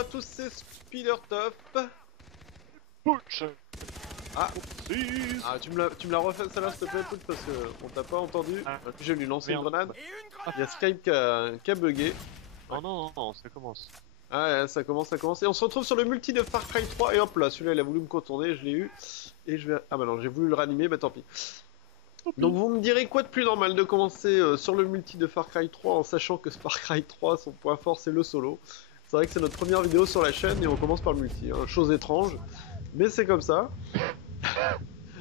à tous, c'est SpiderTuff. Putsch. Ah, tu me l'as refait celle-là s'il te plaît, Putsch, parce qu'on t'a pas entendu. Je vais lui lancer une grenade. Il y a Skype qui a bugué. Oh non, non, ça commence. Ah ouais, ça commence. Et on se retrouve sur le multi de Far Cry 3. Et hop là, celui-là il a voulu me contourner, je l'ai eu. Et je vais... Ah bah non, j'ai voulu le ranimer, mais tant pis. Donc vous me direz quoi de plus normal de commencer sur le multi de Far Cry 3 en sachant que Far Cry 3, son point fort c'est le solo. C'est vrai que c'est notre première vidéo sur la chaîne et on commence par le multi, hein. Chose étrange, mais c'est comme ça.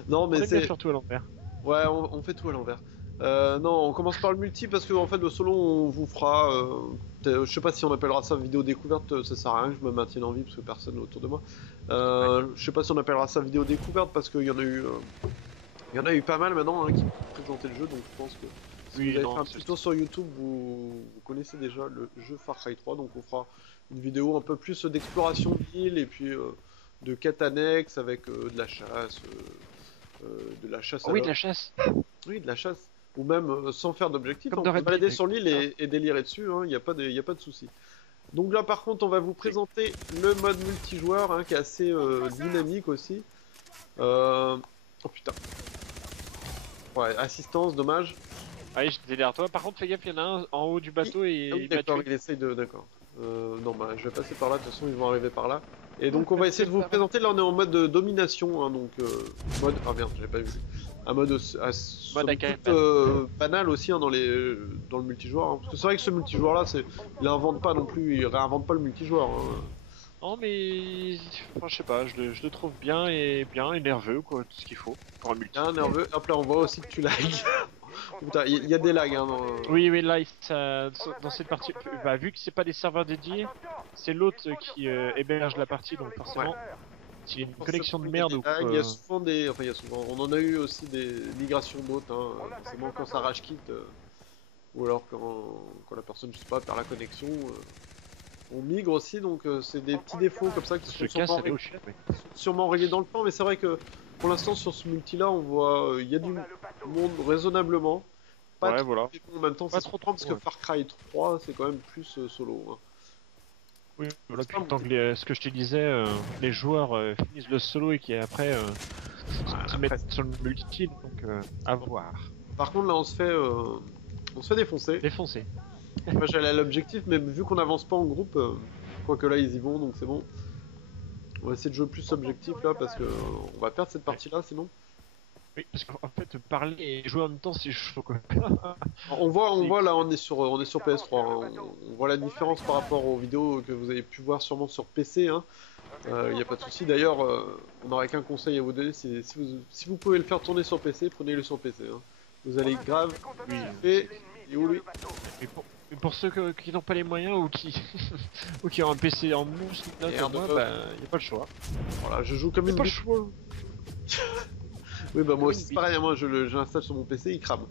Non mais c'est... surtout à l'envers. Ouais, on fait tout à l'envers. Non, on commence par le multi parce que en fait le solo on vous fera... je sais pas si on appellera ça vidéo découverte, ça sert à rien que je me maintienne en vie parce que personne n'est autour de moi. Je sais pas si on appellera ça vidéo découverte parce qu'il y en a eu... Il y en a eu pas mal maintenant hein, qui présentaient le jeu, donc je pense que si vous avez fait un tuto sur YouTube, vous connaissez déjà le jeu Far Cry 3, donc on fera une vidéo un peu plus d'exploration de l'île et puis de quêtes annexes avec de la chasse, Oh oui, de la chasse. Oui, de la chasse, ou même sans faire d'objectif, on peut se balader sur l'île et délirer dessus, il n'y a pas de souci. Donc là par contre on va vous présenter le mode multijoueur hein, qui est assez dynamique aussi. Oh putain. Ouais, assistance, dommage. Ah oui, j'étais derrière toi. Par contre, fais gaffe, il y en a un en haut du bateau et il m'a tué. Il essaye de... D'accord. Non, bah je vais passer par là, de toute façon ils vont arriver par là. Et donc on va essayer de vous présenter, là on est en mode domination, hein, donc... mode... Ah merde, j'avais pas vu. Un mode banal aussi hein, dans le multijoueur. Hein. Parce que c'est vrai que ce multijoueur là, il invente pas non plus, il réinvente pas le multijoueur. Hein. Non mais... Enfin, je sais pas, je le trouve bien et nerveux quoi, tout ce qu'il faut pour un multi. Ah, nerveux, hop là on voit aussi que tu lags. Putain, il y a des lags hein, Oui, là, dans cette partie, bah, vu que c'est pas des serveurs dédiés, c'est l'autre qui héberge la partie, donc forcément, s'il y a une connexion de merde ou quoi... Il y a souvent des... Enfin, il y a souvent... On en a eu aussi des migrations d'autres, hein, forcément quand ça rage quitte, ou alors quand la personne, je sais pas, perd la connexion, on migre aussi, donc c'est des petits défauts comme ça qui sont sûrement réglés dans le temps, mais c'est vrai que pour l'instant sur ce multi-là, on voit il y a du monde raisonnablement, pas trop voilà. En même temps, c'est trop parce que Far Cry 3, c'est quand même plus solo. Hein. Oui, voilà, puis tant que ce que je te disais, les joueurs finissent le solo et qui après se mettent sur le multi, donc à voir. Par contre là on se fait défoncer. Moi j'allais à l'objectif, mais vu qu'on avance pas en groupe, quoique là ils y vont, donc c'est bon. On va essayer de jouer plus objectif là, parce que on va perdre cette partie là sinon. Oui, parce qu'en fait parler et jouer en même temps c'est chaud quoi. On voit là, on est sur PS3, hein. On voit la différence par rapport aux vidéos que vous avez pu voir sûrement sur PC. Hein. Y a pas de souci. D'ailleurs, on n'aurait qu'un conseil à vous donner, si vous pouvez le faire tourner sur PC, prenez-le sur PC. Hein. Vous allez grave. Et où lui? Et pour ceux qui n'ont pas les moyens ou qui ont un PC en mousse, là, comme moi, bah, y a pas le choix. Voilà, je joue comme une... pas le choix. Oui, bah moi aussi c'est pareil, moi je l'installe sur mon PC, il crame.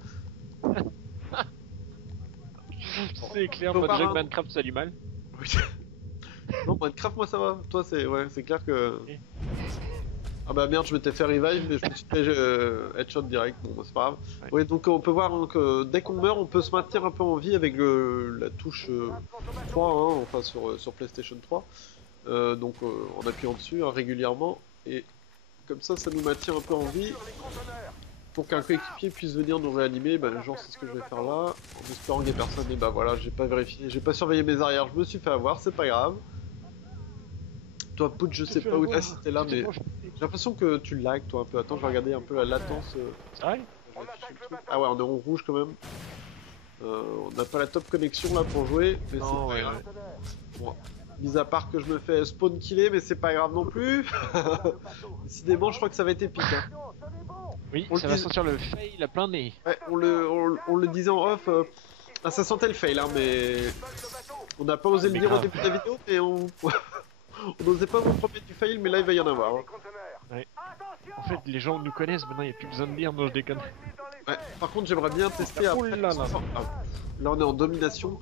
C'est clair, moi déjà que Minecraft ça a du mal. Non, Minecraft moi ça va, toi c'est clair que... Ah bah merde, je m'étais fait revive, mais je me suis fait headshot direct, bon bah, c'est pas grave. Ouais. Oui, donc on peut voir hein, que dès qu'on meurt, on peut se maintenir un peu en vie avec la touche 3, hein, enfin sur PlayStation 3. Donc en appuyant dessus hein, régulièrement, et comme ça nous maintient un peu en vie. Pour qu'un coéquipier puisse venir nous réanimer, bah, genre c'est ce que je vais faire là, en espérant qu'il y ait personne, et bah voilà, j'ai pas vérifié, j'ai pas surveillé mes arrières, je me suis fait avoir, c'est pas grave. Toi, Putsch, je sais pas où t'as si t'es là, mais j'ai l'impression que tu lag, toi, un peu. Attends, je vais regarder un peu la latence. Ah ouais, on est en rouge quand même. On n'a pas la top connexion là pour jouer, mais c'est pas grave. Bon, mis à part que je me fais spawn killer, mais c'est pas grave non plus. Décidément, je crois que ça va être épique. Hein. Oui, ça va sentir le fail à plein nez. Ouais, on le disait en off, ça sentait le fail, hein, mais on n'a pas osé le dire au début de la vidéo, mais on n'osait pas vous promettre du fail, mais là il va y en avoir. Hein. Ouais. En fait, les gens nous connaissent, maintenant il n'y a plus besoin de dire, non je déconne. Ouais, par contre j'aimerais bien tester après. Là on est en domination,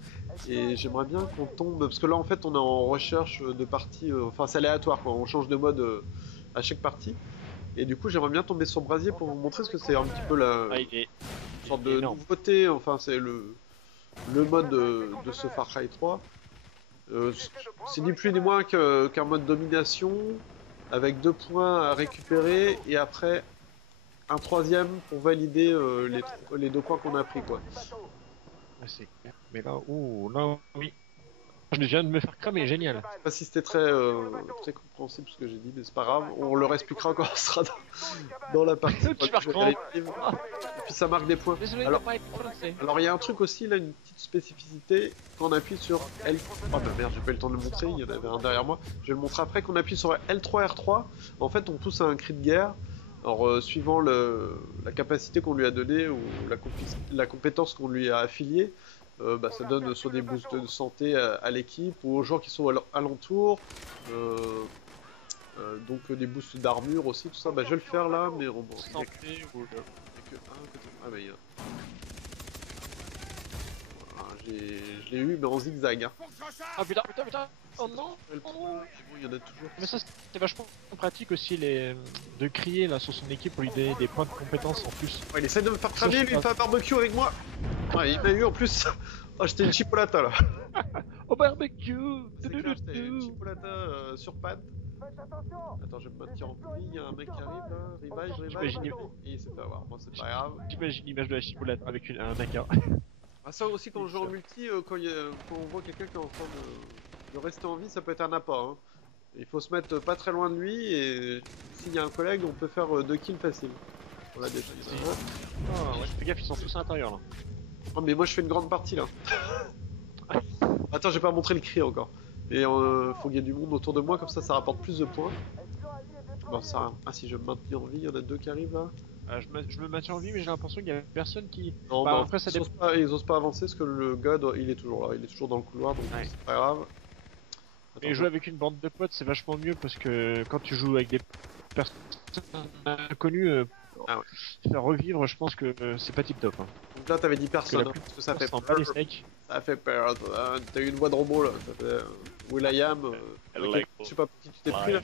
et j'aimerais bien qu'on tombe, parce que là en fait on est en recherche de parties, enfin c'est aléatoire quoi, on change de mode à chaque partie. Et du coup j'aimerais bien tomber sur Brasier pour vous montrer ce que c'est un petit peu la sorte de nouveauté, enfin c'est le mode de ce Far Cry 3. C'est ni plus ni moins qu'un mode domination avec 2 points à récupérer et après un troisième pour valider les 2 points qu'on a pris quoi. Ouais, c'est clair. Mais là, ouh, là, oui. Je viens de me faire cramer, génial. Je sais pas si c'était très compréhensible ce que j'ai dit, mais c'est pas grave, on leur expliquera quand on sera dans la partie. Tu vas reprendre. Et puis ça marque des points. Désolé, Alors il y a un truc aussi, là, une petite spécificité, quand on appuie sur L... Oh bah merde, j'ai pas eu le temps de le montrer, il y en avait un derrière moi. Je vais le montrer après, quand on appuie sur L3, R3, en fait on pousse à un cri de guerre. Alors suivant la capacité qu'on lui a donnée ou la compétence qu'on lui a affiliée, bah, ça donne soit des boosts de santé à l'équipe ou aux gens qui sont alentour. Donc des boosts d'armure aussi, tout ça. Bah, je vais le faire là, mais on santé ou le... Ah bah il y a... Voilà, je l'ai eu mais en zigzag. Hein. Ah putain, putain, putain. Oh non. Bon, il y en a toujours. Mais ça c'est vachement pratique aussi de crier là sur son équipe pour lui donner des points de compétence en plus. Ouais, il essaie de me faire cramer, lui il fait un barbecue avec moi. Ouais, il m'a eu en plus. Oh, j'étais une chipolata là. Au barbecue. J'étais une chipolata sur pattes. Attends, je vais me maintenir en vie, il y a un mec qui arrive là, revive, et il s'est fait avoir, bon c'est pas grave. J'imagine l'image de la chipolata avec un AK. Ah ça aussi quand on joue en multi, quand on voit quelqu'un qui est en train de rester en vie, ça peut être un appât. Hein. Il faut se mettre pas très loin de lui, et s'il y a un collègue, on peut faire 2 kills faciles. On l'a déjà dit. Oh ouais, fais gaffe, ils sont tous à l'intérieur là. Oh mais moi je fais une grande partie là. Attends, j'ai pas montré le cri encore. Et faut qu'il y ait du monde autour de moi, comme ça rapporte plus de points. Bon, ça... Ah si je me maintiens en vie, il y en a 2 qui arrivent là. Je me maintiens en vie mais j'ai l'impression qu'il y a personne qui... Non, bah, bah, après ça dépend. ils osent pas avancer parce que le gars il est toujours là, il est toujours dans le couloir donc ouais. c'est pas grave. Mais jouer avec une bande de potes c'est vachement mieux parce que quand tu joues avec des personnes inconnues, ah ouais. faire revivre je pense que c'est pas tip top. Hein. Donc là t'avais dit personne, parce que ça fait peur. Ça fait peur, t'as eu une voix de robot là, ça fait Will.i.am, je sais pas pour qui tu t'es pris là.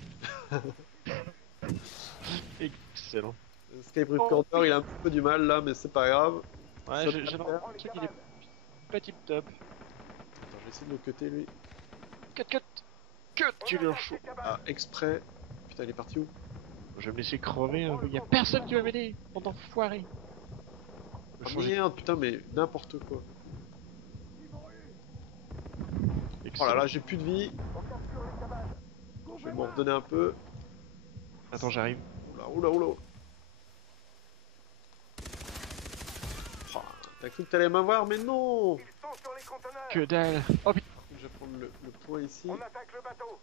Excellent. Skype Recorder il a un petit peu du mal là mais c'est pas grave. Ouais j'ai l'impression qu'il est pas tip top. Attends je vais essayer de le cutter lui. Cut tu le chaud. Ah exprès. Putain il est parti où? Je vais me laisser crever, hein. Y'a personne qui va m'aider, bande d'enfoirés. Oh merde putain mais n'importe quoi. Oh là là j'ai plus de vie. Je vais m'en redonner un peu. Attends j'arrive. Oula. Oh, t'as cru que t'allais m'avoir mais non. Que dalle. Oh putain. Je vais prendre le point ici. On attaque le bateau.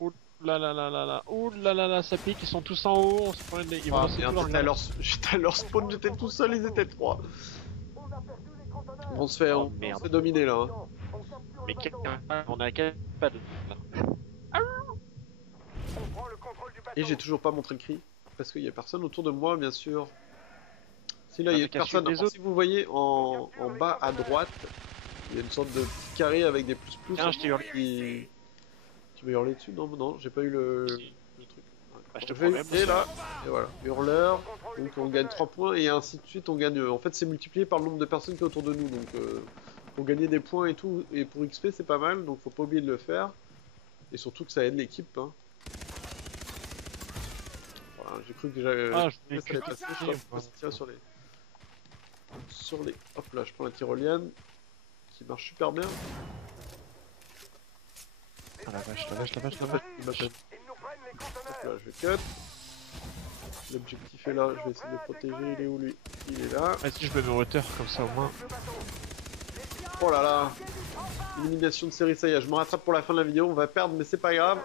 Ouh là là là là là. Ouh là là là, ça pique, ils sont tous en haut, on se prend une... Ils vont lancer tout leur... J'étais à leur spawn, j'étais tout seul, ils étaient 3. On se fait dominer là. Hein. Mais on a qu'à pas de... Et j'ai toujours pas montré le cri. Parce qu'il y a personne autour de moi bien sûr. Si là il y a personne, alors, si vous voyez en bas à droite, il y a une sorte de petit carré avec des plus. Tiens, je t'ai hurlé. Tu m'as hurlé dessus? Non, j'ai pas eu le truc. Bah, je te vais hurler là, et voilà, hurleur, donc on gagne 3 points et ainsi de suite, on gagne. En fait, c'est multiplié par le nombre de personnes qui est autour de nous, donc pour gagner des points et tout, et pour XP c'est pas mal, donc faut pas oublier de le faire. Et surtout que ça aide l'équipe. Hein. Voilà, j'ai cru que j'avais. Ah, je vais tirer sur les. Hop là, je prends la tyrolienne qui marche super bien. Ah la vache. Hop là, je cut. L'objectif est là, je vais essayer de le protéger. Il est où lui? Il est là. Vas-y, je me mets en hauteur comme ça au moins. Oh là là! Élimination de série, ça y est, je me rattrape pour la fin de la vidéo. On va perdre, mais c'est pas grave.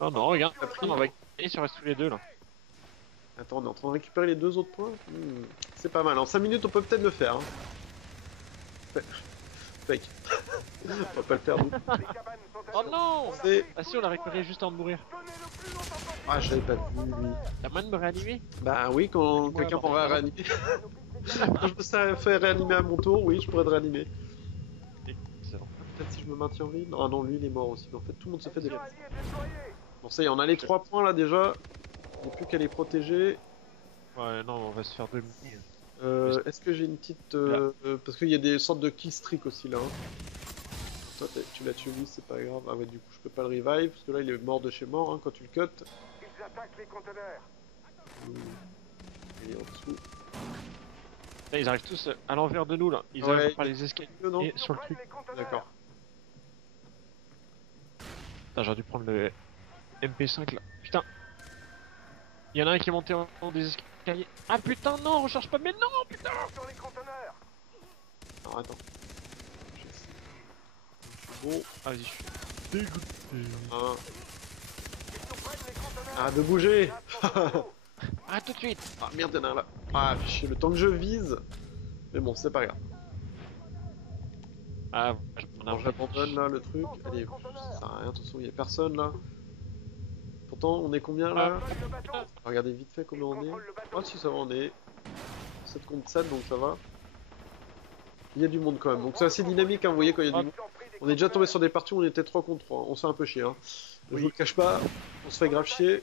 Oh non, regarde, on va gagner si on reste tous les deux là. Attends, on est en train de récupérer les 2 autres points. C'est pas mal. En 5 minutes, on peut peut-être le faire. Hein. Fake. On va pas le faire. Oh non! Ah si, on l'a récupéré juste avant de mourir. Ah, je l'avais pas vu lui. T'as moyen de me réanimer? Bah oui, quand quelqu'un pourra réanimer. Quand je me serais fait réanimer à mon tour, oui, je pourrais te réanimer. Excellent. Peut-être si je me maintiens en vie. Ah non, lui il est mort aussi. En fait, tout le monde se fait déjà. Bon, ça y est, on a les 3 points là déjà. Il n'y a plus qu'à les protéger. Ouais, non, on va se faire demi. Est-ce que j'ai une petite... parce qu'il y a des sortes de kill streak aussi là. Hein. Toi, tu l'as tué, lui, c'est pas grave. Ah ouais, du coup, je peux pas le revive, parce que là, il est mort de chez mort, hein, quand tu le cut. Ils attaquent les conteneurs. Il est en dessous. Là, ils arrivent tous à l'envers de nous, là. Ils Ouais, arrivent par les escaliers non. et sur le truc. D'accord. Putain, j'aurais dû prendre le MP5, là. Putain. Il y en a un qui est monté en haut des escaliers. Ah putain, non, recharge pas, mais non, putain. Sur les conteneurs. Alors, attends. Bon, Ah, vas-y, je suis dégoûté. hein. Ils nous prennent les conteneurs. Ah, de bouger. Ah, tout de suite. Ah merde, y'en a un là. Ah, fait chier, le temps que je vise. Mais bon, c'est pas grave. Ah, Alors, j'abandonne là le truc. Allez, ça sert à rien, de toute façon, il y a personne là. Pourtant, on est combien là? Le bateau. Regardez vite fait combien on est. Oh, si ça va, on est 7 contre 7, donc ça va. Il y a du monde quand même, donc c'est assez dynamique, hein, vous voyez, quand il y a du monde. On est déjà tombé sur des parties où on était 3 contre 3, on se fait un peu chier. Hein. Je vous le cache pas, on se fait grave chier.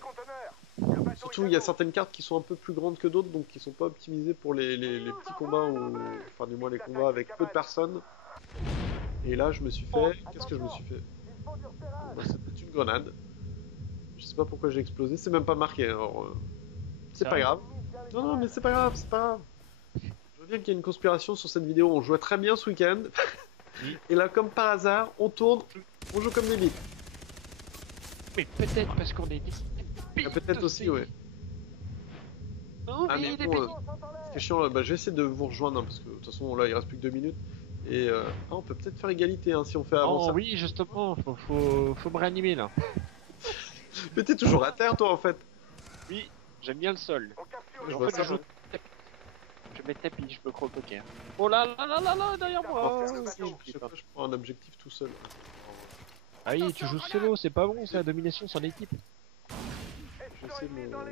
Surtout, il y a certaines cartes qui sont un peu plus grandes que d'autres, donc qui sont pas optimisées pour les petits combats, ou enfin du moins les combats avec peu de personnes. Et là, je me suis fait... Qu'est-ce que je me suis fait? Bah, c'était une grenade. Je sais pas pourquoi j'ai explosé, c'est même pas marqué, alors... c'est pas grave. Non, non, mais c'est pas grave, c'est pas grave. Je veux bien qu'il y ait une conspiration sur cette vidéo, on jouait très bien ce week-end. Et là, comme par hasard, on tourne, on joue comme des bites. Mais peut-être parce qu'on est des... Ah, peut-être aussi, ouais. Oh, Ah, mais bon, c'est chiant, bah, je vais essayer de vous rejoindre, hein, parce que de toute façon, là, il reste plus que 2 minutes. Et ah, on peut peut-être faire égalité, hein, si on fait avant Oh ça. oui, justement, faut me réanimer, là. Mais t'es toujours à terre, toi, en fait. Oui, j'aime bien le sol. Je En vois fait, ça. je mets tapis, je me crois au poker. Oh là là là là là, derrière moi. Je prends un objectif tout seul. Ah oui, tu joues solo, c'est pas bon, c'est la domination sur l'équipe. Je sais,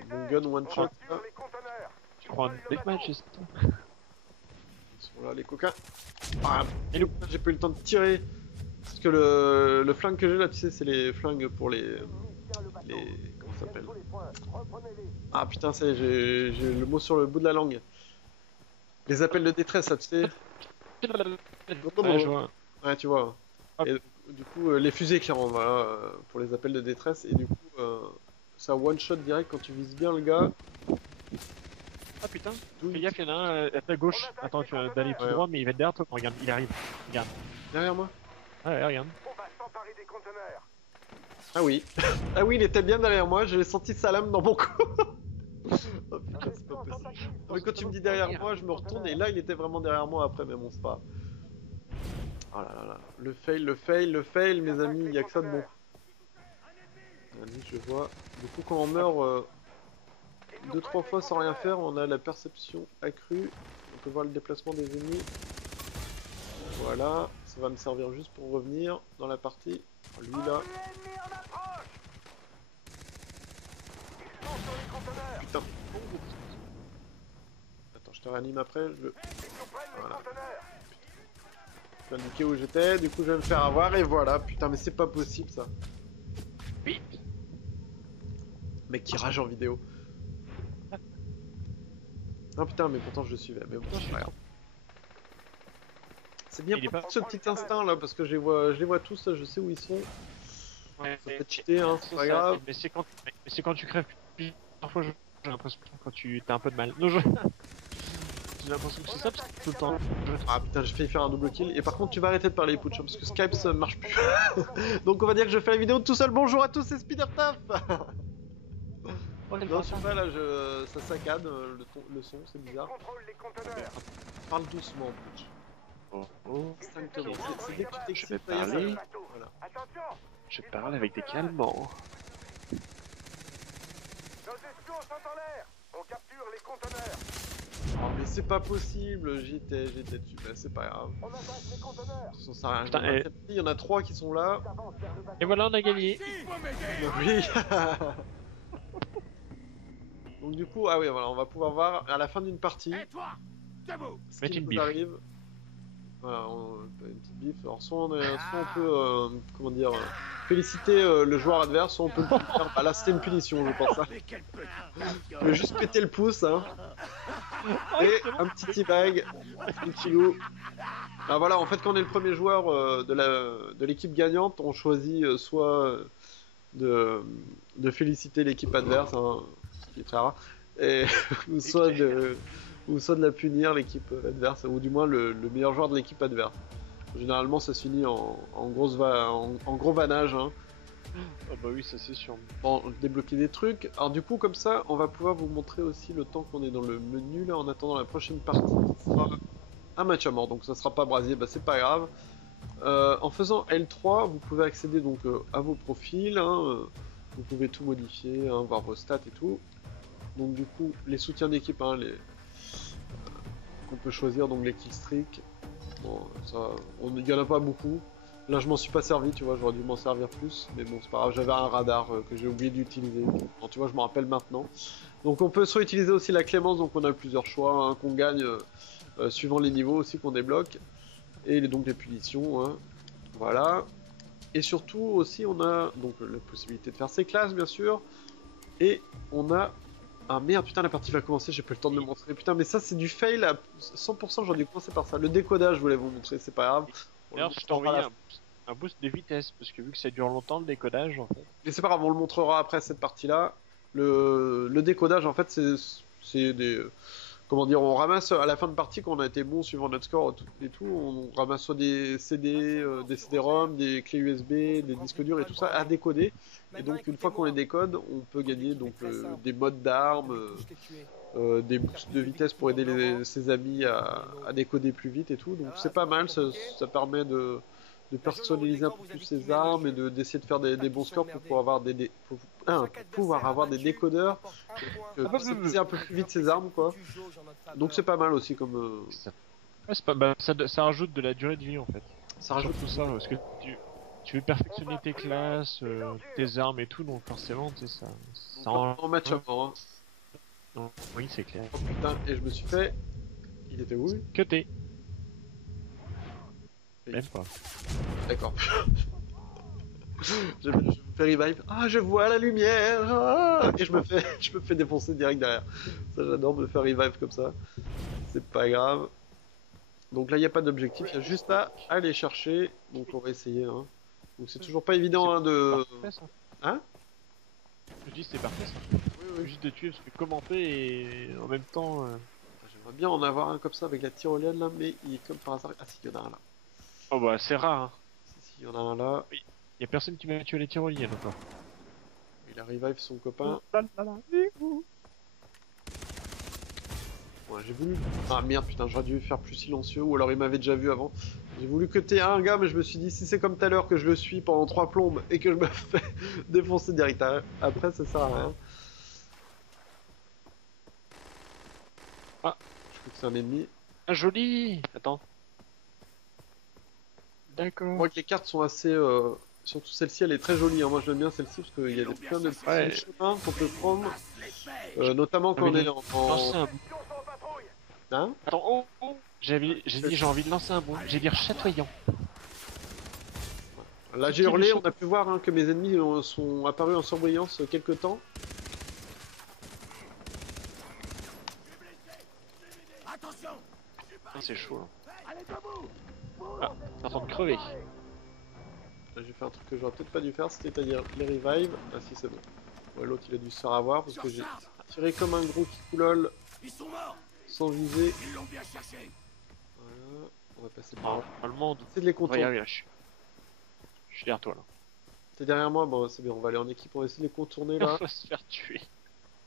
mon gun one shot, là. Tu crois un deathmatch, c'est ça? Ils sont là, les coquins. Ah, Et nous j'ai pas eu le temps de tirer. Parce que le flingue que j'ai là, tu sais, c'est les flingues pour les... Comment ça s'appelle? Ah putain, ça y est, j'ai le mot sur le bout de la langue. Les appels de détresse, ça, tu sais. Ouais, je vois. Ouais, tu vois. Hop. Et du coup, les fusées qui rentrent, voilà, pour les appels de détresse. Et du coup, ça one shot direct quand tu vises bien le gars. Ah putain, fais gaffe, y'en a un à ta gauche. Attends, tu vas d'aller tout Ouais. droit, mais il va être derrière toi. Regarde, il arrive. Regarde. Derrière moi. Ouais, regarde. On va s'emparer des conteneurs. Ah oui. Ah oui, il était bien derrière moi, j'ai senti sa lame dans mon cou. Oh putain, c'est pas possible. Non, mais quand tu me dis derrière moi, je me retourne et là il était vraiment derrière moi après, mais bon, c'est pas. Oh là là là. Le fail, le fail, le fail, mes amis, il y a que ça de bon. Allez, je vois. Du coup, quand on meurt 2-3 fois sans rien faire, on a la perception accrue. On peut voir le déplacement des ennemis. Voilà, ça va me servir juste pour revenir dans la partie. Lui là. Putain. Attends, je te réanime après. Voilà. Je vais indiquer où j'étais, du coup je vais me faire avoir et voilà. Putain, mais c'est pas possible ça. Vite. Mec qui rage en vidéo. Non putain, mais pourtant je le suivais. Mais bon, c'est pas grave. C'est bien Il est pour pas- ce petit instinct là, parce que je les vois tous, je sais où ils sont. Ouais, Ça peut être cheaté, hein, c'est pas grave. Mais c'est quand tu crèves plusieurs fois, j'ai l'impression quand tu t'as un peu de mal. Non, j'ai l'impression que c'est ça, parce que tout le temps. Ah putain, j'ai failli faire un double kill. Et par contre, tu vas arrêter de parler, Pooch, hein, parce que Skype ça marche plus. Donc on va dire que je fais la vidéo tout seul. Bonjour à tous, c'est SpiderTaf. Non, je sais pas, là, ça saccade le son, c'est bizarre. Parle doucement, Pooch. Oh, Instinctivement. C'est dès que tu Je vais t'excites, ça y est, ça- parler. Voilà. Je parle avec des calmants. Nos espions sont en l'air. On capture les conteneurs. Oh, mais c'est pas possible, j'étais dessus, bah, c'est pas grave. On attaque les conteneurs. Ça sert à rien. Putain, Il y en a 3 qui sont là. Et voilà, on a gagné. Oui. Donc du coup, ah oui, voilà, on va pouvoir voir à la fin d'une partie ce Mettre qui une nous bif. arrive. Voilà, une petite bif. Alors soit on peut, comment dire, féliciter le joueur adverse, soit on peut le punir. Bah là c'était une punition, je pense. Hein. Je vais juste péter le pouce. Hein. Et un petit teabag, tranquillou. Ah voilà, en fait, quand on est le premier joueur de l'équipe gagnante, on choisit soit de, de féliciter l'équipe adverse, hein, ce qui est très rare, et, ou soit de la punir, l'équipe adverse, ou du moins le meilleur joueur de l'équipe adverse. Généralement, ça se finit en gros vannage. Hein. Ah bah oui, ça c'est sûr. Bon, débloquer des trucs. Alors du coup, comme ça, on va pouvoir vous montrer aussi le temps qu'on est dans le menu là, en attendant la prochaine partie. Qui sera un match à mort, donc ça sera pas brasier, bah c'est pas grave. En faisant L3, vous pouvez accéder donc à vos profils. Hein, vous pouvez tout modifier, hein, voir vos stats et tout. Donc du coup, les soutiens d'équipe, hein, qu'on peut choisir, donc les killstreaks. Bon, ça, il y en a pas beaucoup. Là, je m'en suis pas servi, tu vois, j'aurais dû m'en servir plus, mais bon, c'est pas grave, j'avais un radar que j'ai oublié d'utiliser. Bon, tu vois, je me rappelle maintenant. Donc, on peut soit utiliser aussi la clémence, donc on a plusieurs choix, hein, qu'on gagne suivant les niveaux aussi qu'on débloque, et donc les punitions, hein. Voilà. Et surtout aussi, on a donc la possibilité de faire ses classes, bien sûr, et on a. Ah merde, putain, la partie va commencer, j'ai pas le temps de le montrer. Putain, mais ça, c'est du fail à 100%, j'aurais dû commencer par ça. Le décodage, je voulais vous montrer, c'est pas grave. D'ailleurs, je t'ai envoyé un boost de vitesse, parce que vu que ça dure longtemps le décodage, en fait. Mais c'est pas grave, on le montrera après cette partie-là. Le décodage, en fait, c'est des. Comment dire, on ramasse à la fin de partie, quand on a été bon suivant notre score et tout, on ramasse soit des CD, des CD-ROM, des clés USB, des disques durs et tout ça à décoder. Et donc, une fois qu'on les décode, on peut gagner donc des modes d'armes, des boosts de vitesse pour aider ses amis à décoder plus vite et tout. Donc, c'est pas mal, ça permet de personnaliser un peu plus ses armes et d'essayer de faire des bons scores pour pouvoir avoir des décodeurs personnaliser un peu plus vite ses armes, quoi. Donc c'est pas mal aussi comme Ouais, c'est pas, bah, ça rajoute de la durée de vie en fait. ça rajoute tout ça, parce que tu veux perfectionner tes classes, tes armes et tout, donc forcément, tu sais, ça en match à mort. Hein. Non, oui, c'est clair. Oh putain, et je me suis fait. Il était où lui? Que t'es. Oui. Même pas. D'accord. je me fais revive. Ah, je vois la lumière. Ah, et je me fais défoncer direct derrière. Ça, j'adore me faire revive comme ça. C'est pas grave. Donc là, il n'y a pas d'objectif, il y a juste à aller chercher. Donc on va essayer. Hein. Donc c'est toujours pas évident hein, de. Parfait, ça. Hein? Je dis c'est parfait ça. Oui. Juste de tuer parce que commenter et en même temps. J'aimerais bien en avoir un comme ça avec la tyrolienne là, mais il est comme par hasard. Ah si, il y en a un là. Oh bah c'est rare. Hein. Si, il y en a un là. Y a personne qui m'a tué les tyroliennes encore. Il a revive son copain. Ouais, j'ai voulu. Ah merde, putain, j'aurais dû faire plus silencieux, ou alors il m'avait déjà vu avant. J'ai voulu cutter un gars, mais je me suis dit, si c'est comme tout à l'heure que je le suis pendant 3 plombes et que je me fais défoncer direct après, ça sert à rien. Ah, je crois que c'est un ennemi. Ah joli. Attends. D'accord. Moi, que les cartes sont assez. Surtout celle-ci, elle est très jolie. Hein. Moi, je l'aime bien celle-ci parce qu'il y a plein de petits chemins qu'on peut prendre. Notamment quand on est en. Hein? Attends, oh. J'ai dit j'ai envie de lancer un bon. J'ai dit chatoyant. Là, j'ai hurlé. On a pu voir hein, que mes ennemis sont apparus en surbrillance quelque temps. Ah, c'est chaud. Là. Ah, t'es en train de crever. Là, j'ai fait un truc que j'aurais peut-être pas dû faire, c'est-à-dire les revives. Ah si, c'est bon. Ouais, l'autre il a dû se faire avoir parce que j'ai tiré comme un gros kicoulol sans viser. Voilà, on va passer par là. Normalement, C'est de les contourner. Regarde, je suis derrière toi là. T'es derrière moi, bon c'est bien, on va aller en équipe, on va essayer de les contourner là. On va se faire tuer.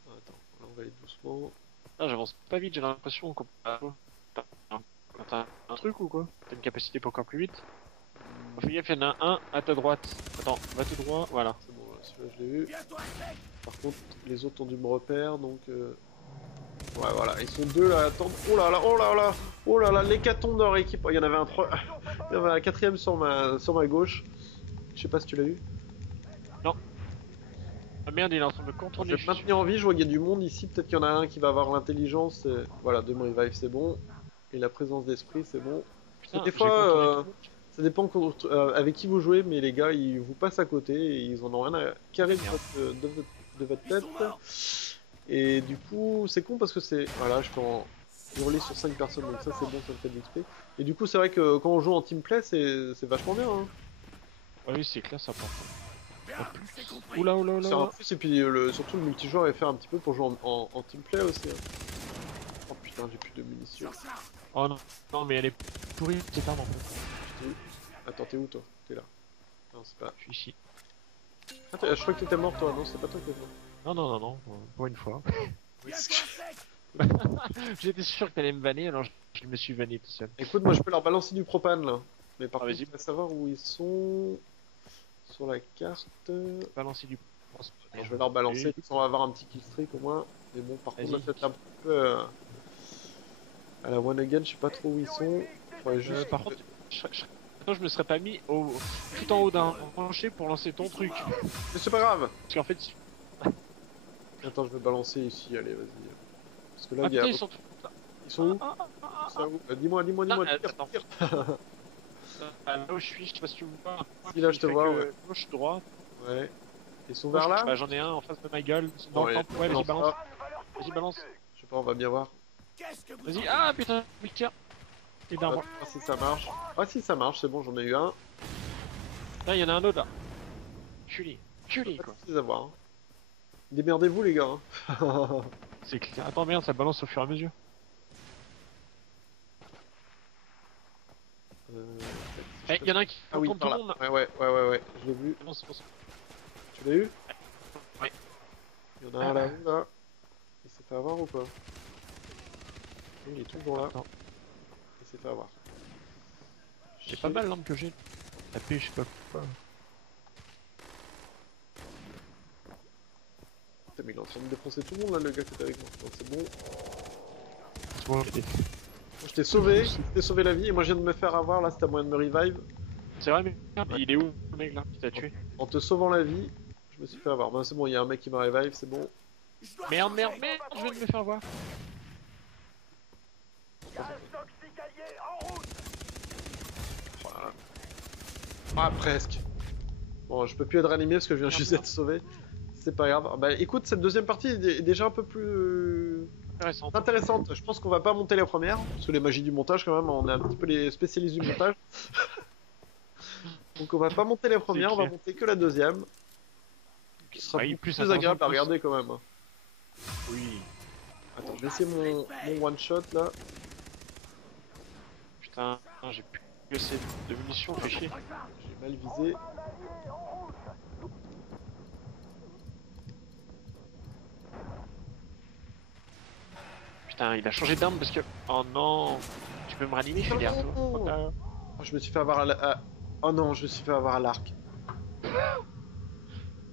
Attends, là on va aller doucement. Ah, j'avance pas vite, j'ai l'impression qu'on T'as un truc ou quoi? T'as une capacité pour encore plus vite? Fais gaffe, il y en a un à ta droite. Attends, va tout droit, voilà. C'est bon, celui-là je l'ai eu. Par contre, les autres ont dû me repérer, donc... Ouais, voilà, ils sont deux là à attendre. Oh là là, oh là là, oh là là, l'hécatombe dans leur équipe. Oh, il y en avait un 3... il y en avait un quatrième sur ma gauche. Je sais pas si tu l'as eu. Non. Ah merde, il est en train de me contourner. Je vais me maintenir en vie, je vois qu'il y a du monde ici. Peut-être qu'il y en a un qui va avoir l'intelligence. Voilà, de me revive, c'est bon. Et la présence d'esprit, c'est bon. Putain, des fois, ça dépend avec qui vous jouez, mais les gars, ils vous passent à côté et ils en ont rien à carrer de votre tête. Et du coup, c'est con parce que c'est... Voilà, je peux en... hurler sur 5 personnes, donc ça c'est bon, ça me fait de l'XP. Et du coup, c'est vrai que quand on joue en teamplay, c'est vachement bien. Hein. Ouais, oui, c'est clair, ça prend. Oula, oula, C'est un oula. plus, et puis surtout le multijoueur est fait un petit peu pour jouer en teamplay aussi. Hein. Oh putain, j'ai plus de munitions. Oh non, non, mais elle est pourrie, cette arme en fait. T'es où? Attends, t'es où toi? T'es là. Non, c'est pas. Je suis ici. Ah, je crois que t'étais mort toi, non, c'est pas toi qui étais mort. Non, non, non, non, pour une fois. Oui, J'étais sûr que t'allais me vanner, alors je me suis vanné tout seul. écoute, moi je peux leur balancer du propane là. Mais par Ah, contre, vas-y. il va savoir où ils sont sur la carte. Balancer du. Alors, je vais leur balancer, on va avoir un petit kill streak au moins. Mais bon, par contre, Vas-y. là, peut-être un peu à la one again, je sais pas trop où ils sont. Faudrait juste. Par contre, je me serais pas mis tout en haut d'un plancher pour lancer ton truc. Mais c'est pas grave! Parce qu'en fait, Attends, je vais balancer ici, allez, vas-y. Parce que là, ah, il y a. putain, ils sont Ils sont où? Ils sont où dis-moi, dis-moi, Ah, tire, attends. tire. Là où je suis, je sais pas si tu me vois. Si, là, je te Fait vois, que ouais. Gauche, droite. Ouais. Ils sont vers là? Bah, j'en ai un en face de ma gueule. Dans Ouais, le camp. Ouais, vas-y, lance balance. pas. Vas-y, balance. Je sais pas, on va bien voir. Vas-y. Ah, putain, oui, tiens. T'es derrière moi. Ah, si ça marche. Ah, si ça marche, c'est bon, j'en ai eu un. Là, il y en a un autre là. Chuli. Chuli, Pas quoi. de les avoir. Hein. Démerdez-vous, les gars. Hein. C'est clair. Attends, merde, ça balance au fur et à mesure. Eh, il y en a un qui Ah oui, compte tout par le là. monde là. Ouais, je l'ai vu. Balance, balance. Tu l'as eu? Ouais. Il y en a un là-haut, là. Il s'est fait avoir ou pas? Il est toujours là. Attends. Il s'est fait avoir. C'est pas mal l'arme que j'ai. Tapé, je sais pas quoi. Putain, mais il est en train de défoncer tout le monde là, le gars qui était avec moi. Donc c'est bon. C'est bon, j'ai des- Je t'ai sauvé, je t'ai sauvé la vie et moi je viens de me faire avoir là, c'était à moyen de me revive. C'est vrai, mais merde, il est où le mec là qui t'a tué? En te sauvant la vie, je me suis fait avoir. Bah c'est bon, il y a un mec qui m'a revive, c'est bon. Merde, merde, merde, je viens de me faire voir. Gaz toxique allié en route. Voilà. Ah presque. Bon, je peux plus être réanimé parce que je viens juste d'être sauvé. C'est pas grave. Bah écoute, cette deuxième partie est déjà un peu plus Intéressant. intéressante. Je pense qu'on va pas monter la première, parce que les magies du montage quand même, on est un petit peu les spécialistes du montage. Donc on va pas monter la première, on va clair. monter que la deuxième. Qui sera Ouais, beaucoup plus plus agréable à intéressant, regarder quand même. Oui. Attends, je vais essayer mon one shot là. Putain, j'ai plus que assez de munitions, fait chier. J'ai mal visé. Putain, il a changé d'arme parce que. Oh non! Tu peux me ranimer, je suis derrière toi. Oh. Oh, là. Oh, je me suis fait avoir Oh non, je me suis fait avoir à l'arc.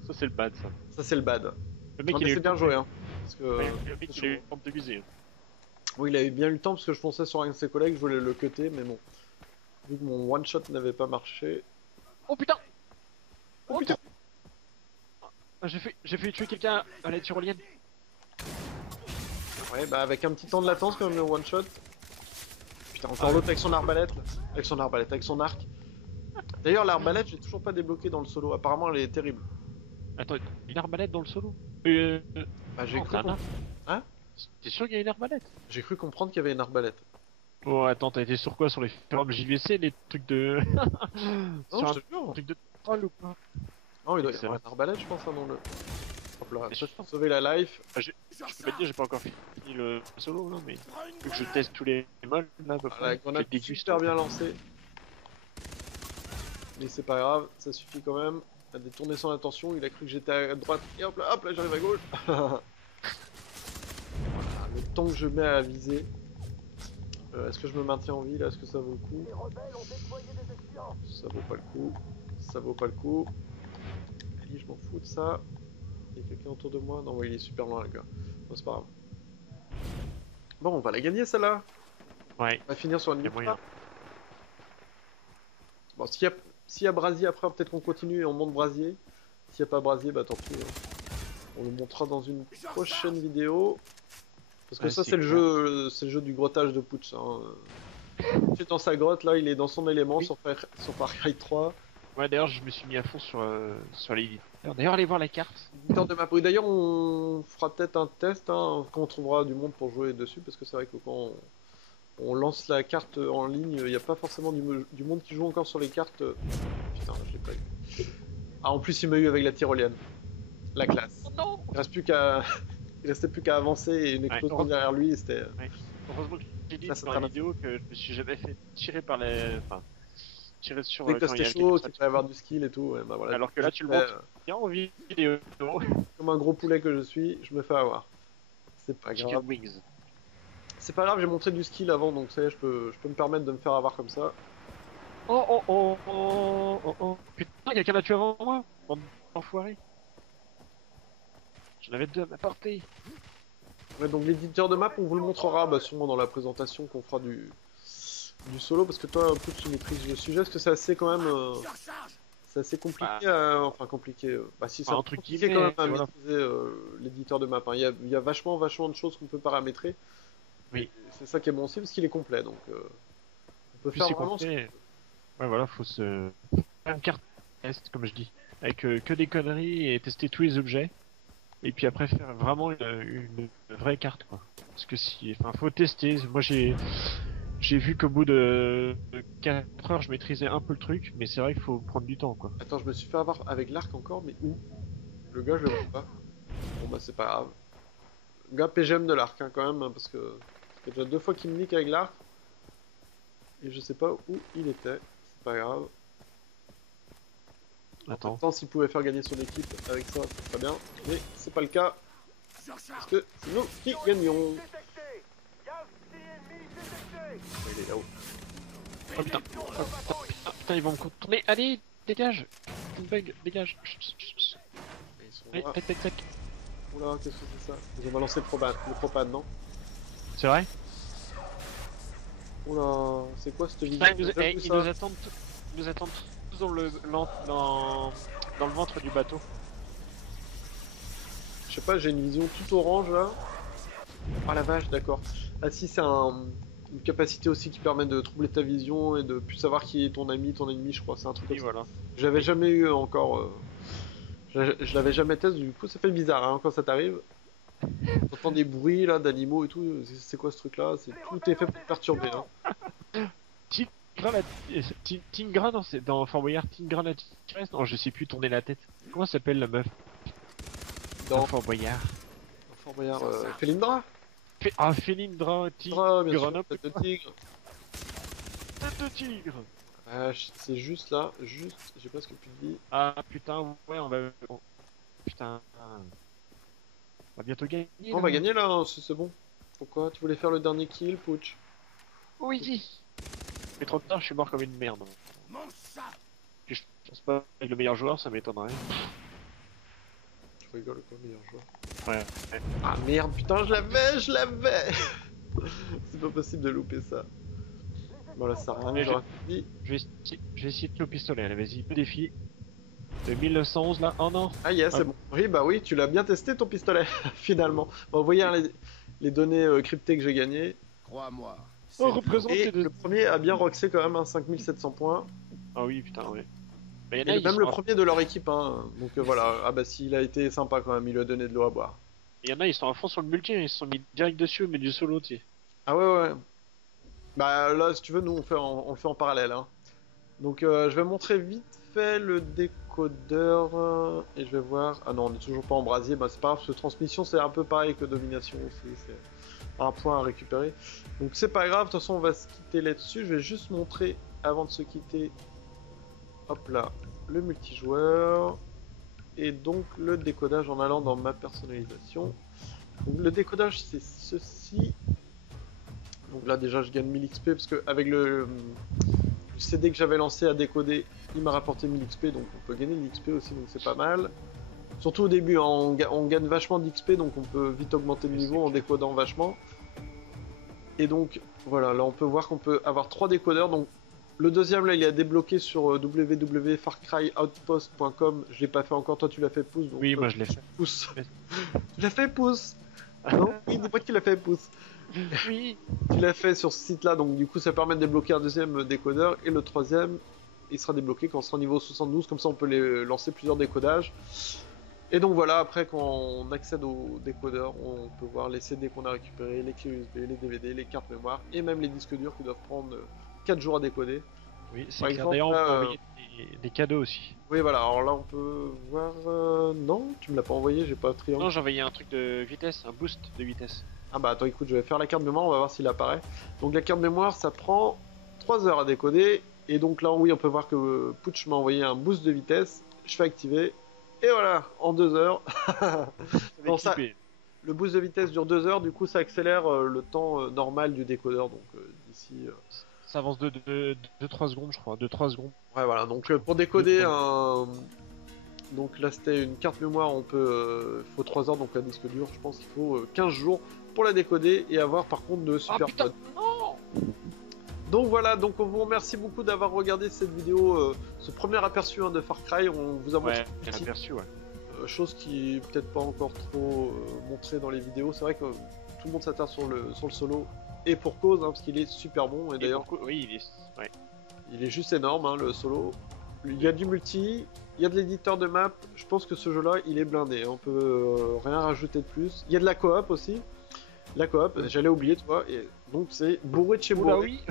Ça, c'est le bad, ça. Ça c'est le bad. Le mec, Non, il mais a eu c'est le bien temps joué hein. Parce que... Ouais, le mec, il a eu le temps de te viser. Oui, il avait bien eu le temps parce que je pensais sur un de ses collègues, je voulais le cutter, mais bon. Vu que mon one shot n'avait pas marché. Oh putain! Oh putain! Ah, j'ai fait tuer quelqu'un à la tyrolienne. Ouais, bah avec un petit temps de latence quand même le one shot. Putain, encore Ah, l'autre avec son arbalète là. Avec son arc. D'ailleurs, l'arbalète, j'ai toujours pas débloqué dans le solo. Apparemment, elle est terrible. Attends, il y a une arbalète dans le solo? Bah, j'ai non, cru, t'as un arc. Hein? T'es sûr qu'il y a une arbalète? J'ai cru comprendre qu'il y avait une arbalète. Oh, attends, t'as été sur quoi? Sur les forums JVC, les trucs de. Non, sur je te jure. un truc de troll ou quoi? Non, il doit y C'est avoir vrai. une arbalète, je pense, hein, dans le. Hop là, Et ça, je- sauver la life. Je peux pas te dire, j'ai pas encore fini le solo là, mais vu que je teste tous les modes là, à peu Ah, près, la grenade je déguste. super bien lancée. Mais c'est pas grave, ça suffit quand même. Il a détourné son attention, il a cru que j'étais à droite. Et hop là, j'arrive à gauche. Voilà, le temps que je mets à viser. Est-ce que je me maintiens en vie là? Est-ce que ça vaut le coup? Les rebelles ont déployé des espions. Ça vaut pas le coup. Ça vaut pas le coup. Allez, je m'en fous de ça. Il y a quelqu'un autour de moi? Non, ouais, il est super loin, le gars. Bon, c'est pas grave. Bon, on va la gagner celle-là. Ouais, On va finir sur une y a victoire. moyen. Bon, s'il y a brasier après, peut-être qu'on continue et on monte brasier. S'il n'y a pas brasier, bah tant pis. Hein. On le montrera dans une prochaine vidéo. Parce que Ouais, ça, c'est c'est le jeu du grottage de Putsch. Hein. Il est dans sa grotte, là, il est dans son élément Oui. sur Far Cry 3. Ouais, d'ailleurs, je me suis mis à fond sur les D'ailleurs, allez voir la carte. Éditeur de map. Oui, d'ailleurs, on fera peut-être un test quand on trouvera du monde pour jouer dessus, parce que c'est vrai que quand on lance la carte en ligne, il n'y a pas forcément du monde qui joue encore sur les cartes. Putain, je l'ai pas eu. Ah, en plus, il m'a eu avec la tyrolienne. La classe. Oh non. Il reste plus qu'à... Il restait plus qu'à avancer et une explosion derrière lui, et c'était... Heureusement que j'ai dit Ça, ça dans la traverse. vidéo que je me suis jamais fait tirer par les... Enfin, tirer sur... Dès que quand il y c'était a chaud, quelqu'un tu pouvais avoir du skill et tout, ouais, bah voilà. Alors que là, tu le fais, montres bien en vidéo. comme un gros poulet que je suis, je me fais avoir. C'est pas Chicken grave. wings. C'est pas grave, j'ai montré du skill avant, donc ça y est, je peux me permettre de me faire avoir comme ça. Oh oh oh oh oh oh. Putain, quelqu'un l'a tué avant moi. Bande d'enfoirés. J'en avais deux à ma portée. Ouais, donc l'éditeur de map, on vous le montrera bah, sûrement dans la présentation qu'on fera du solo, parce que toi, un peu, tu maîtrises le sujet, parce que c'est assez quand même... c'est assez compliqué, enfin compliqué. Bah si, c'est entre compliqué guillemets, quand même à voilà. maîtriser l'éditeur de map. Hein. Il y a vachement de choses qu'on peut paramétrer. Oui. Et c'est ça qui est bon aussi, parce qu'il est complet, donc on peut Plus faire c'est vraiment... complet. Ouais, voilà, faut se faire une carte test, comme je dis, avec que des conneries et tester tous les objets. Et puis après faire vraiment une vraie carte, quoi. Parce que si, enfin, faut tester. Moi, j'ai vu qu'au bout de 4 heures, je maîtrisais un peu le truc, mais c'est vrai qu'il faut prendre du temps, quoi. Attends, je me suis fait avoir avec l'arc encore, mais où? Le gars, je le vois pas. Bon bah c'est pas grave. Le gars PGM de l'arc, hein, quand même, hein, parce que ça fait déjà 2 fois qu'il me nique avec l'arc. Et je sais pas où il était. C'est pas grave. Attends. Attends, s'il pouvait faire gagner son équipe avec ça, c'est très bien. Mais c'est pas le cas. Parce que c'est nous qui gagnons. Détecté. Gaz ennemi détecté. Il est là-haut. Oh putain. Oh, putain, putain, ils vont me contourner. Allez, dégage. Bug, dégage. Chut, chut, chut. Ils sont Allez, là. tac, tac, tac. Oula, qu'est-ce que c'est ça? Ils ont balancé le propane, non? C'est vrai? Oula, c'est quoi cette vidéo? Putain, ils J'ai vu nous ça. attendent, ils nous attendent tous dans dans le ventre du bateau. Je sais pas, j'ai une vision tout orange là. Ah la vache, d'accord. Ah si, c'est une capacité aussi qui permet de troubler ta vision et de plus savoir qui est ton ami, ton ennemi, je crois. C'est un truc comme Oui, ça. voilà. J'avais jamais eu encore. Je l'avais jamais testé, du coup ça fait bizarre hein, quand ça t'arrive. T'entends des bruits là d'animaux et tout. C'est quoi ce truc là? Tout est fait pour te perturber. Hein. Tingra dans Fort Boyard, Tingra la tigresse. Non, je sais plus tourner la tête. Comment s'appelle la meuf Dans Fort Boyard? Fort Boyard, Felindra? Ah, Felindra, Ah, bien sûr, Tigre, tête de tigre. tête de tigre. Ah, c'est juste là, juste, j'ai presque plus de vie. Ah putain, ouais, putain. On va bientôt gagner. On va gagner là, hein, c'est bon. Pourquoi? Tu voulais faire le dernier kill, Pouch? Oui. Mais trop tard, je suis mort comme une merde. Puis je pense pas être le meilleur joueur, ça m'étonnerait. Je rigole quoi, meilleur joueur. Ouais. Ah merde, putain, je l'avais. C'est pas possible de louper ça. Bon là, ça sert à rien, Mais j'aurais dit. Je vais essayer de tuer au pistolet, allez, vas-y, le défi. De 1911 là, oh non. Ah yes, c'est bon. Oui, bah oui, tu l'as bien testé ton pistolet, finalement. On va voyez les données cryptées que j'ai gagnées. Crois-moi. Oh, représente Et les deux. le premier a bien roxé quand même, hein, 5700 points. Ah oui, putain, ouais. Mais Et même le premier de leur équipe, hein. Donc voilà, ah bah s'il a été sympa quand même, il lui a donné de l'eau à boire. Il y en a, ils sont à fond sur le multi, ils se sont mis direct dessus, mais du solo, tu sais. Ah ouais. Bah là, si tu veux, nous on le fait en parallèle. Hein. Donc je vais montrer vite fait le décodeur et je vais voir. Ah non, on est toujours pas en brasier. Bah c'est pas grave, parce que transmission c'est un peu pareil que domination aussi. C'est un point à récupérer. Donc c'est pas grave. De toute façon, on va se quitter là-dessus. Je vais juste montrer avant de se quitter. Hop là, le multijoueur et donc le décodage en allant dans ma personnalisation. Donc le décodage c'est ceci. Donc là déjà je gagne 1000 XP parce que avec le CD que j'avais lancé à décoder, il m'a rapporté 1000 XP, donc on peut gagner 1000 XP aussi, donc c'est pas mal. Surtout au début, hein, on gagne vachement d'XP, donc on peut vite augmenter le niveau en décodant vachement. Et donc voilà, là on peut voir qu'on peut avoir 3 décodeurs. Donc le deuxième là il est débloqué sur www.farcryoutpost.com. Je l'ai pas fait encore, toi tu l'as fait pouce. Donc, Oui, moi je l'ai fait. pouce. Tu l'as fait pouce. Non, oui, dis-moi que tu l'as fait pouce. Oui. Tu l'as fait sur ce site là, donc du coup ça permet de débloquer un deuxième décodeur et le troisième il sera débloqué quand on sera niveau 72, comme ça on peut les lancer plusieurs décodages. Et donc voilà, après quand on accède au décodeur, on peut voir les CD qu'on a récupérés, les clés USB, les DVD, les cartes mémoire, et même les disques durs qui doivent prendre 4 jours à décoder. Oui, c'est Par clair. exemple, D'ailleurs, on là, peut envoyer des cadeaux aussi. Oui voilà, alors là on peut voir... Non, tu me l'as pas envoyé, j'ai pas triangle. Non, j'ai envoyé un truc de vitesse, un boost de vitesse. Ah bah attends, écoute, je vais faire la carte mémoire, on va voir s'il apparaît. Donc la carte mémoire, ça prend 3 heures à décoder. Et donc là, oui, on peut voir que Pooch m'a envoyé un boost de vitesse. Je fais activer. Et voilà, en 2 heures. Bon, ça, le boost de vitesse dure 2 heures, du coup ça accélère le temps normal du décodeur. Donc d'ici... Ça avance de 3 secondes, je crois. 2-3 secondes. Ouais, voilà, donc pour décoder un... Donc là c'était une carte mémoire, on peut... il faut 3 heures, donc un disque dur, je pense qu'il faut 15 jours pour la décoder et avoir par contre de super modes. Donc voilà, donc on vous remercie beaucoup d'avoir regardé cette vidéo, ce premier aperçu de Far Cry. On vous a montré un aperçu, ouais. Chose qui est peut-être pas encore trop montrée dans les vidéos. C'est vrai que tout le monde s'attarde sur le solo, et pour cause, hein, parce qu'il est super bon. Et d'ailleurs, oui, il est juste énorme, hein, le solo. Il y a du multi, il y a de l'éditeur de map. Je pense que ce jeu-là, il est blindé. On peut rien rajouter de plus. Il y a de la coop aussi. La coop, j'allais oublier, tu vois. Et donc c'est bourré de chez bourré. Oui.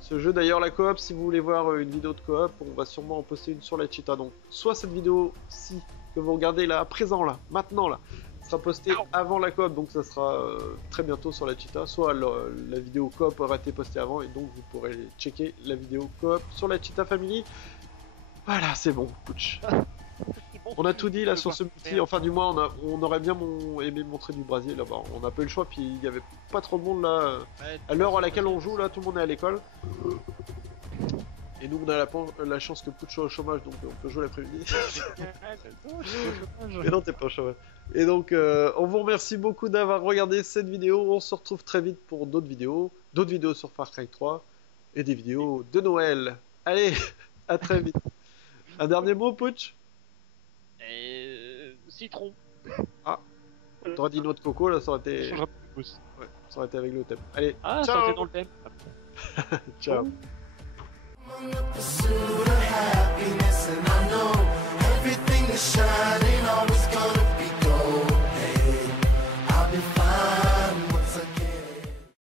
Ce jeu d'ailleurs, la coop, si vous voulez voir une vidéo de coop, on va sûrement en poster une sur la Cheetah. Donc soit cette vidéo-ci que vous regardez là, à présent là, maintenant là, sera postée avant la coop, donc ça sera très bientôt sur la Cheetah, soit la vidéo coop aura été postée avant et donc vous pourrez checker la vidéo coop sur la Cheetah Family. Voilà, c'est bon, Pooch. On a tout dit là sur ce petit, enfin du moins on aurait bien aimé montrer du brasier là-bas, on n'a pas eu le choix, puis il y avait pas trop de monde là, à l'heure à laquelle on joue là, tout le monde est à l'école. Et nous on a la chance que Pooch soit au chômage, donc on peut jouer l'après-midi. Et non, t'es pas au chômage. Et donc on vous remercie beaucoup d'avoir regardé cette vidéo, on se retrouve très vite pour d'autres vidéos sur Far Cry 3 et des vidéos de Noël. Allez, à très vite. Un dernier mot, Pooch? Citron. Ah, t'aurais dit noix de coco là, ça aurait été. Ouais, ça aurait été avec le thème. Allez, ciao. Ça aurait été dans le thème. Ciao. On the pursuit of happiness and